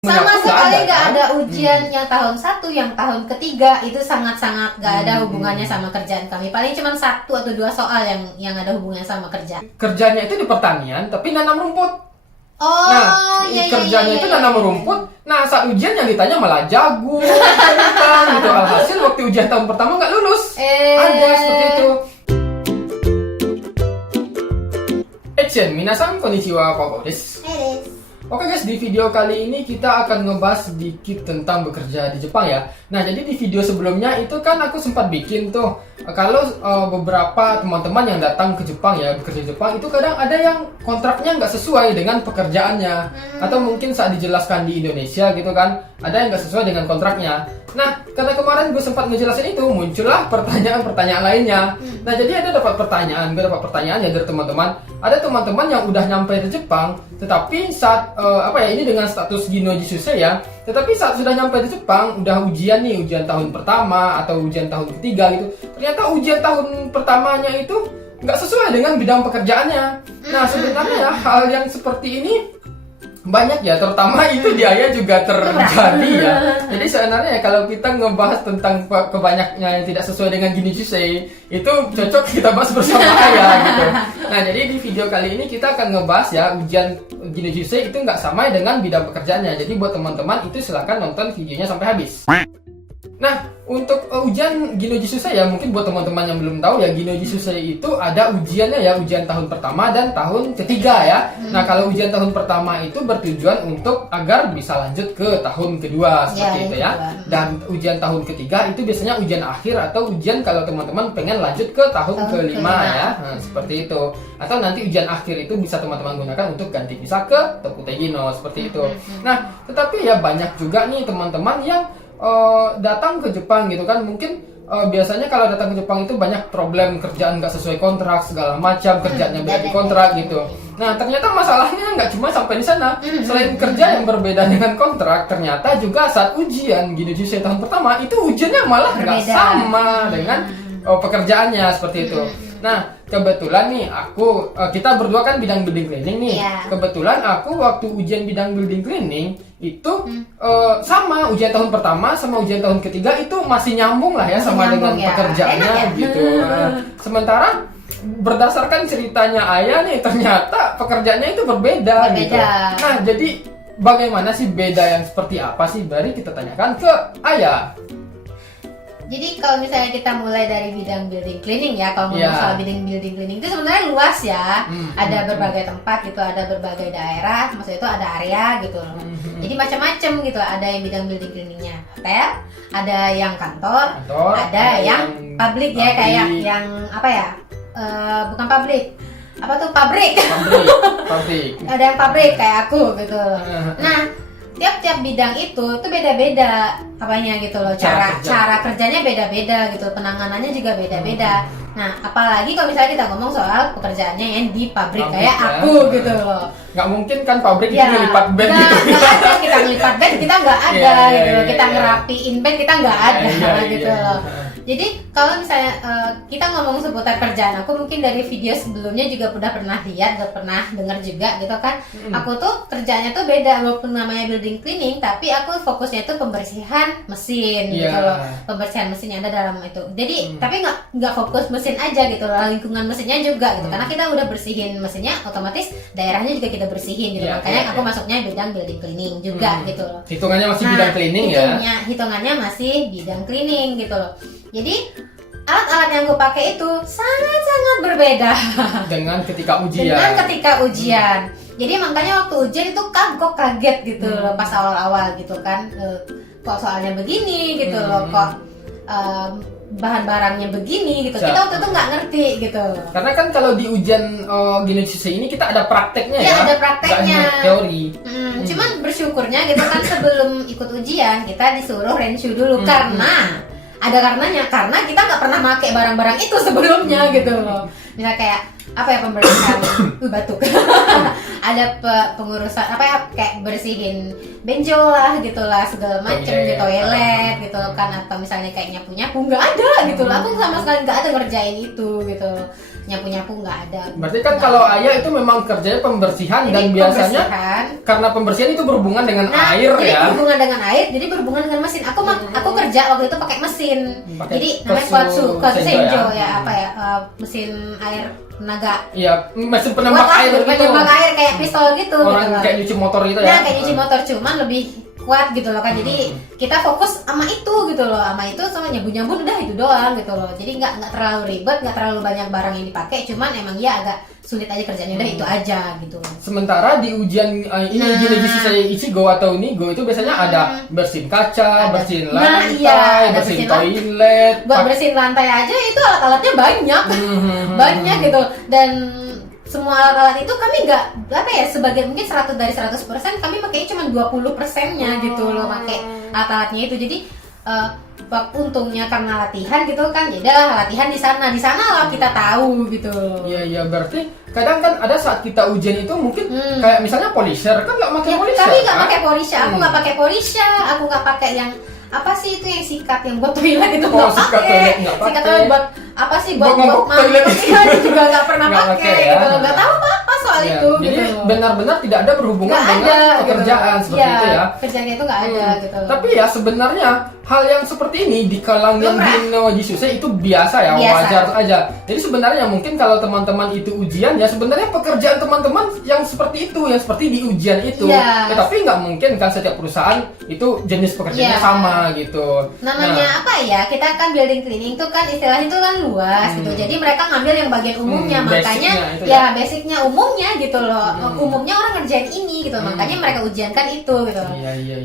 Sama Menyapu sekali nggak kan? ada ujian yang tahun 1, yang tahun ketiga itu sangat-sangat nggak ada hubungannya sama kerjaan kami. Paling cuma 1 atau 2 soal yang ada hubungannya sama kerja. Kerjanya itu di pertanian, tapi nanam rumput. Oh, Nah, iya, kerjanya iya, itu iya, nanam iya. rumput. Nah, saat ujian yang ditanya malah jagung, kentang, gitu. Alhasil waktu ujian tahun pertama nggak lulus. Ada seperti itu. Action, minasan konnichiwa, Papa desu. Oke guys, di video kali ini kita akan ngebahas sedikit tentang bekerja di Jepang ya. Nah, jadi di video sebelumnya itu kan aku sempat bikin tuh kalau beberapa teman-teman yang datang ke Jepang ya, bekerja di Jepang itu kadang ada yang kontraknya nggak sesuai dengan pekerjaannya. Atau mungkin saat dijelaskan di Indonesia gitu kan, ada yang nggak sesuai dengan kontraknya. Nah, karena kemarin gue sempat ngejelasin itu, muncullah pertanyaan-pertanyaan lainnya. Nah, jadi gue dapat pertanyaan ya dari teman-teman. Ada teman-teman yang udah nyampe di Jepang, tetapi saat ini dengan status Gino Jisuse ya, tetapi saat sudah nyampe di Jepang, udah ujian nih, ujian tahun pertama atau ujian tahun ketiga gitu. Ternyata ujian tahun pertamanya itu nggak sesuai dengan bidang pekerjaannya. Nah, sebenarnya hal yang seperti ini banyak ya, terutama itu di Ayah juga terjadi ya. Jadi sebenarnya ya, kalau kita ngebahas tentang kebanyaknya yang tidak sesuai dengan Gino Jisuse, itu cocok kita bahas bersama Ayah gitu. Nah, jadi di video kali ini kita akan ngebahas ya, ujian Gino Jisuse itu nggak sama dengan bidang pekerjaannya. Jadi buat teman-teman itu silakan nonton videonya sampai habis. Nah, untuk ujian Gino Jisuse ya, mungkin buat teman-teman yang belum tahu ya, Gino Jisuse itu ada ujiannya ya, ujian tahun pertama dan tahun ketiga ya. Nah, kalau ujian tahun pertama itu bertujuan untuk agar bisa lanjut ke tahun kedua seperti itu ya. Dan ujian tahun ketiga itu biasanya ujian akhir atau ujian kalau teman-teman pengen lanjut ke tahun kelima ya. Nah, seperti itu. Atau nanti ujian akhir itu bisa teman-teman gunakan untuk ganti visa ke Tokutei Gino seperti itu. Nah, tetapi ya banyak juga nih teman-teman yang datang ke Jepang gitu kan, mungkin biasanya kalau datang ke Jepang itu banyak problem kerjaan nggak sesuai kontrak segala macam, kerjanya beda di kontrak gitu. Nah, ternyata masalahnya nggak cuma sampai di sana. Selain kerja yang berbeda dengan kontrak, ternyata juga saat ujian Gino Jisuse tahun pertama itu ujiannya malah nggak sama dengan pekerjaannya seperti itu. Nah, kebetulan nih kita berdua kan bidang building cleaning nih. Kebetulan aku waktu ujian bidang building cleaning itu sama ujian tahun pertama sama ujian tahun ketiga itu masih nyambung lah ya, sama dengan pekerjaannya gitu. Sementara berdasarkan ceritanya Ayah nih, ternyata pekerjaannya itu berbeda gitu. Nah, jadi bagaimana sih beda yang seperti apa sih? Mari kita tanyakan ke Ayah. Jadi kalau misalnya kita mulai dari bidang building cleaning ya, kalau ngomong soal building cleaning itu sebenarnya luas ya. Ada berbagai tempat gitu, ada berbagai daerah, maksudnya itu ada area gitu. Jadi macam-macam gitu. Ada yang bidang building cleaningnya hotel, ada yang kantor, ada yang publik ya, kayak yang apa ya? Bukan publik. Apa tuh pabrik? Pabrik. Ada yang pabrik kayak aku gitu. Nah, tiap-tiap bidang itu beda-beda apanya gitu loh, cara kerjanya beda-beda gitu, penanganannya juga beda-beda. Nah, apalagi kalau misalnya kita ngomong soal pekerjaannya yang di pabrik kayak aku gitu loh. Nggak mungkin kan pabrik itu ngelipat bed gitu. Nggak ada, kita ngelipat bed kita nggak ada gitu loh, kita ngerapiin bed kita nggak ada gitu loh. Jadi kalau misalnya kita ngomong seputar kerjaan aku, mungkin dari video sebelumnya juga udah pernah lihat, udah pernah dengar juga gitu kan. Aku tuh kerjanya tuh beda, walaupun namanya building cleaning, tapi aku fokusnya tuh pembersihan mesin gitu loh, pembersihan mesin yang ada dalam itu. Jadi tapi nggak fokus mesin aja gitu loh, lingkungan mesinnya juga gitu, karena kita udah bersihin mesinnya, otomatis daerahnya juga kita bersihin gitu. Makanya aku masuknya bidang building cleaning juga gitu loh. Hitungannya masih bidang cleaning ya? Hitungannya masih bidang cleaning gitu loh. Jadi alat-alat yang gue pakai itu sangat-sangat berbeda dengan ketika ujian. Jadi makanya waktu ujian itu kok kaget gitu loh pas awal-awal gitu kan, kok soalnya begini gitu loh, kok bahan barangnya begini gitu. Kita waktu itu nggak ngerti gitu. Karena kan kalau di ujian Gino Jisuse ini kita ada prakteknya ya. Ada prakteknya. Nggak hanya teori. Cuman bersyukurnya gitu kan, sebelum ikut ujian kita disuruh renshu dulu karena karena kita nggak pernah pakai barang-barang itu sebelumnya gitu loh. Misalnya kayak apa ya, pembersihan batuk ada pengurusan apa ya, kayak bersihin benjol lah gitulah segala macem di toilet gitu kan, atau misalnya kayak nyapu nggak ada gitu loh, aku sama sekali nggak ada ngerjain itu gitu loh. Nyapu nggak ada. Berarti kan kalau ayah itu memang kerjanya pembersihan. Jadi, dan biasanya karena pembersihan itu berhubungan dengan air jadi ya. Berhubungan dengan air, jadi berhubungan dengan mesin. Aku kerja waktu itu pakai mesin. Jadi namanya Koatsu Senjo ya, apa ya, mesin air tenaga. Iya, mesin penembak air gitu. Penembak air kayak pistol gitu. Orang gitu. kayak nyuci motor gitu ya. Nah, kayak nyuci motor cuman lebih kuat gitu loh kan. Jadi kita fokus sama itu gitu loh, sama itu sama nyabu-nyabu udah itu doang gitu loh. Jadi nggak terlalu ribet, nggak terlalu banyak barang yang dipakai, cuman emang ya agak sulit aja kerjanya, udah itu aja gitu. Sementara di ujian ini jenis saya Ichigo atau Nigo itu biasanya ada bersihin kaca, bersihin lantai, bersihin toilet. Buat bersihin lantai aja itu alat-alatnya banyak. Banyak gitu. Dan semua alat-alat itu kami nggak apa ya, sebagai mungkin 100 dari 100% kami pakainya cuma 20%-nya gitu loh, pakai alat-alatnya itu. Jadi untungnya karena latihan gitu kan, ya udah latihan di sana lah kita tahu gitu. Iya, berarti kadang kan ada saat kita ujian itu mungkin kayak misalnya polisher kan nggak pakai polisher. Kami nggak pakai polisher, aku nggak pakai polisher, aku nggak pakai yang apa sih itu yang sikat yang buat toilet itu nggak pakai. Sikat toilet buat apa sih, buat toilet itu juga nggak pernah pakai gitu, nggak tahu apa soal itu. Jadi gitu. Benar-benar tidak ada berhubungan dengan pekerjaan gitu. Seperti itu ya. Kerjanya itu nggak ada gitu. Tapi ya sebenarnya hal yang seperti ini di kalangan Gino Jisuse itu biasa ya, wajar aja. Jadi sebenarnya mungkin kalau teman-teman itu ujian ya sebenarnya pekerjaan teman-teman yang seperti itu, yang seperti di ujian itu. Tapi nggak mungkin kan setiap perusahaan itu jenis pekerjaannya sama gitu. Namanya apa ya? Kita kan building cleaning tuh kan istilahnya itu kan luas gitu. Jadi mereka ngambil yang bagian umumnya, makanya basicnya umumnya gitu loh. Umumnya orang ngerjain ini gitu, makanya mereka ujiankan itu gitu.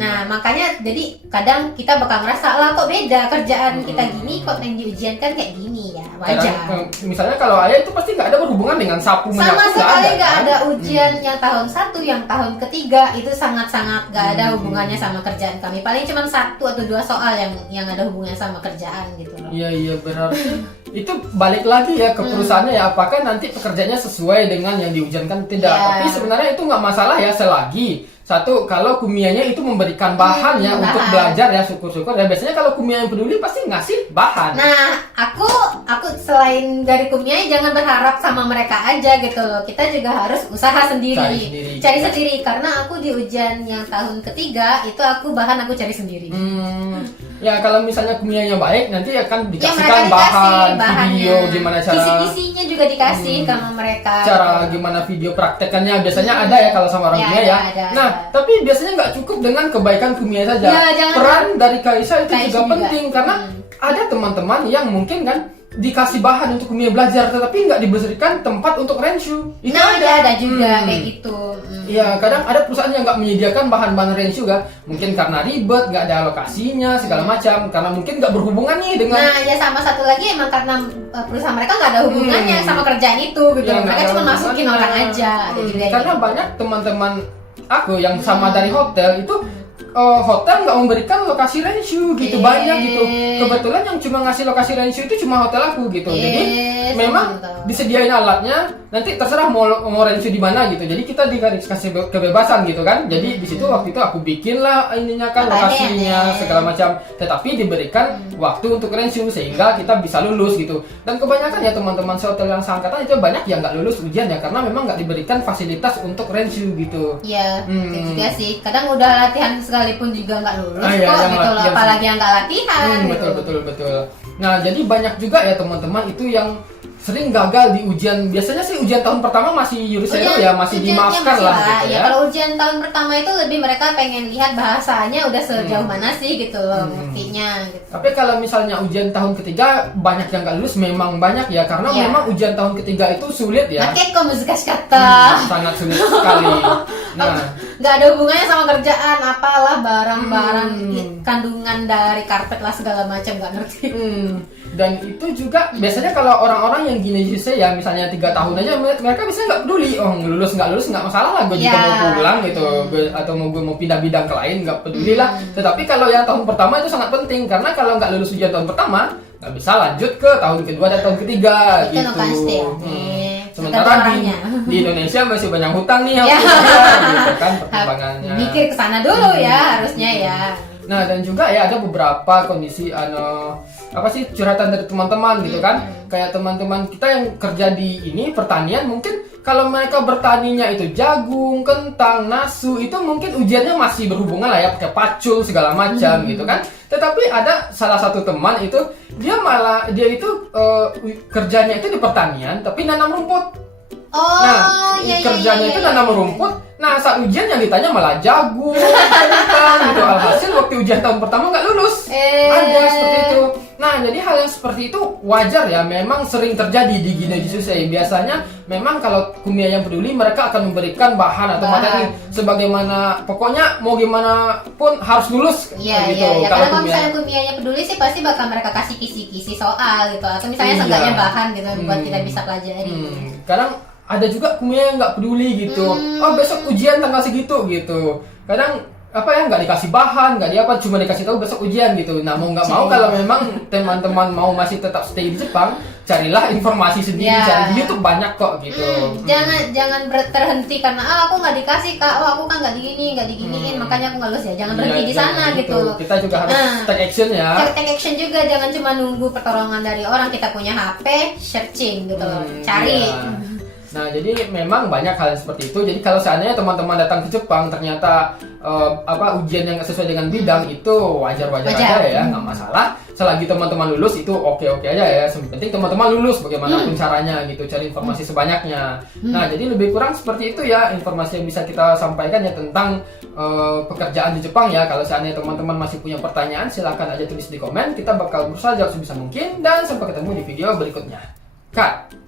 Nah makanya jadi kadang kita bakal ngerasa lah kok beda kerjaan kita gini, kok yang diujiankan kayak gini ya, wajar. Misalnya kalau ayah itu pasti nggak ada berhubungan dengan sapu menyapu. Sama sekali nggak ada ujian yang tahun 1, yang tahun ketiga itu sangat-sangat nggak ada hubungannya sama kerjaan kami. Paling cuma 1 atau 2 soal yang ada hubungannya sama kerjaan gitu loh. Iya berarti itu balik lagi ya ke perusahaannya ya, apakah nanti pekerjaannya sesuai dengan yang diujiankan tidak. Tapi sebenarnya itu nggak masalah ya, selagi satu kalau kumianya itu memberikan bahan ya untuk belajar ya, syukur-syukur ya. Biasanya kalau kumia yang peduli pasti ngasih bahan. Nah aku selain dari kumia jangan berharap sama mereka aja gitu loh, kita juga harus usaha sendiri, cari sendiri. Karena aku di ujian yang tahun ketiga itu aku cari sendiri. Ya kalau misalnya kumianya baik nanti akan dikasihkan bahan video gimana cara kisi-kisinya juga dikasih sama mereka, cara gimana video praktekannya biasanya ada ya kalau sama orang kumia ya. Nah tapi biasanya nggak cukup dengan kebaikan kumia saja. Peran dari Kaisa itu juga penting karena ada teman-teman yang mungkin kan dikasih bahan untuk kumia belajar tetapi nggak diberikan tempat untuk renshu. Itu ada juga kayak gitu. Iya, kadang ada perusahaan yang nggak menyediakan bahan-bahan renshu kan, mungkin karena ribet, nggak ada alokasinya segala macam, karena mungkin nggak berhubungan nih dengan. Nah ya sama satu lagi emang karena perusahaan mereka nggak ada hubungannya sama kerjaan itu gitu. Mereka cuma masukin orang aja. Karena banyak teman-teman aku yang sama dari hotel itu hotel nggak memberikan lokasi renshu gitu, banyak gitu. Kebetulan yang cuma ngasih lokasi renshu itu cuma hotel aku gitu. Jadi memang disediain alatnya, nanti terserah mau renshu di mana gitu. Jadi kita dikasih kebebasan gitu kan. Jadi di situ waktu itu aku bikin lah ininya kan, lokasinya segala macam. Tetapi diberikan waktu untuk renshu sehingga kita bisa lulus gitu. Dan kebanyakan ya teman-teman hotel yang seangkatan itu banyak yang nggak lulus ujian ya karena memang nggak diberikan fasilitas untuk renshu gitu. Iya, juga sih. Kadang udah latihan sekalipun juga nggak lulus kok gitu loh, apalagi yang nggak latihan. Betul. Nah jadi banyak juga ya teman-teman itu yang sering gagal di ujian. Biasanya sih ujian tahun pertama masih yuriseo ya, masih dimaafkan lah gitu ya. Kalau ujian tahun pertama itu lebih mereka pengen lihat bahasanya udah sejauh mana sih gitu loh, ngertinya gitu. Tapi kalau misalnya ujian tahun ketiga banyak yang gak lulus, memang banyak ya karena memang ujian tahun ketiga itu sulit ya. Makeko kata sangat sulit sekali. Nah, nggak ada hubungannya sama kerjaan, apalah barang-barang kandungan dari karpet lah segala macam, nggak ngerti. Dan itu juga biasanya kalau orang-orang yang gini sih ya, misalnya 3 tahun aja mereka biasanya nggak peduli, lulus nggak masalah lah, gue juga mau pulang gitu, atau gue mau pindah bidang ke lain, nggak peduli lah. Tetapi kalau yang tahun pertama itu sangat penting karena kalau nggak lulus ujian tahun pertama nggak bisa lanjut ke tahun kedua dan tahun ketiga gitu. Sementara orangnya. di Indonesia masih banyak hutang nih Ya. gitu kan pertimbangannya. Mikir ke sana dulu ya harusnya ya. Nah, dan juga ya ada beberapa kondisi curhatan dari teman-teman gitu kan. Kayak teman-teman kita yang kerja di ini pertanian, mungkin kalau mereka bertaninya itu jagung, kentang, nasu, itu mungkin ujiannya masih berhubungan lah ya, pakai pacul segala macam gitu kan. Tetapi ada salah satu teman itu dia itu kerjanya itu di pertanian tapi nanam rumput. Oh, Nah, kerjanya itu nanam rumput. Nah, saat ujian yang ditanya malah jagung, kentang gitu. Alhasil waktu ujian tahun pertama nggak lulus. Ada seperti itu. Nah, jadi hal yang seperti itu wajar ya. Memang sering terjadi di Gina Jisusei. Biasanya memang kalau Kumiya yang peduli, mereka akan memberikan bahan atau materi sebagaimana, pokoknya mau gimana pun harus lulus. Iya, gitu. iya. Kalau misalnya Kumiyanya peduli sih pasti bakal mereka kasih kisi-kisi soal gitu, atau misalnya seenggaknya bahan gitu buat kita bisa pelajari. Kadang ada juga Kumiya yang nggak peduli gitu. Oh, besok ujian tanggal segitu gitu. Kadang nggak dikasih bahan, cuma dikasih tahu besok ujian gitu. Nah, mau nggak mau kalau memang teman-teman mau masih tetap stay di Jepang, carilah informasi sendiri, cari di YouTube banyak kok gitu. Jangan terhenti karena aku nggak dikasih kak, aku kan nggak diginiin, makanya aku nggak lulus ya. Jangan berhenti di sana gitu. Kita juga harus take action ya. Take action juga, jangan cuma nunggu pertolongan dari orang. Kita punya HP, searching gitu, cari. Nah, jadi memang banyak hal seperti itu. Jadi kalau seandainya teman-teman datang ke Jepang ternyata ujian yang nggak sesuai dengan bidang, itu wajar-wajar aja ya, nggak masalah. Selagi teman-teman lulus itu oke-oke aja ya. Yang penting teman-teman lulus bagaimanapun caranya gitu, cari informasi sebanyaknya. Nah, jadi lebih kurang seperti itu ya informasi yang bisa kita sampaikan ya tentang pekerjaan di Jepang ya. Kalau seandainya teman-teman masih punya pertanyaan, silahkan aja tulis di komen. Kita bakal berusaha jawab sebisa mungkin, dan sampai ketemu di video berikutnya. Cut.